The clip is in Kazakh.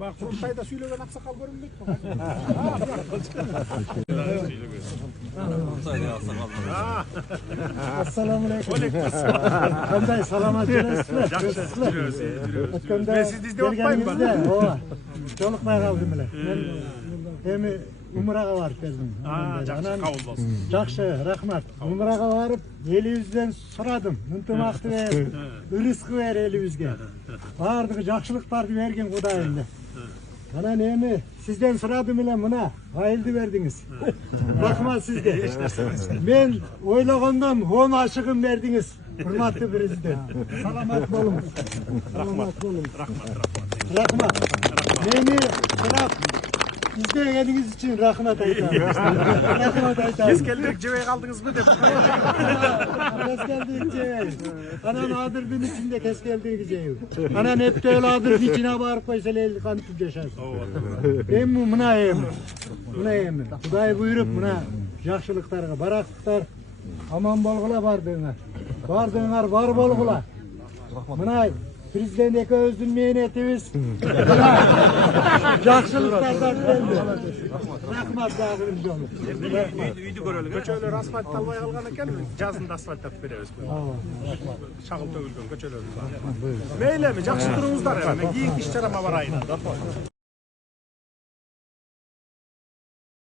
Bak Kurultayda söylegen aksakal görünmeydi mi? Assalamu alaikum. Qanday salomat yurasizlar? Men sizni izlep atpayman. Joliqmay qoldim bilan. Endi Umraga borib keldim. Жақсы, қабыл болсын. Жақсы, рахмат. Umraga borib, elibizden сұрадым. Ынтымақты бер, рызқы бер elibizге. Бардығы жақсылықтарды берген Құдайым. Анан эми сизден сурадым эле мына айылды бердиңиз. Рахмат сизге. Мен ойлогондон 10 ашыгын бердиңиз. Урматтуу президент. Саламат болуңуз. Рахмат болуңуз. Рахмат. Мени сурап издегениңиз үчүн рахмат айтам. Рахмат айтам. Кескелдик жебей калдыңызбы деп. Кескелдик жебей. Анан адырдын ичинде кескелдик жейб. Анан эптел адырдын ичине барып койсо эл кантип жашайт. Эми мына эми. Кудай буйруп мына жакшылыктарга, барактар аман болгула бардыңар. Бардыңар бар болгула. Мына президент экөөбүздүн мээнетибиз жакшылыктардан келди. Рахмат дагы жолу. Үйдү көрөлү. Көчөлөр асфальтталбай калган экен, жазында асфальттап беребиз. Шагыл төгүлгөн көчөлөр. Мейли эми жакшы туруңуздар. Мен кийинки иш чарама барайын.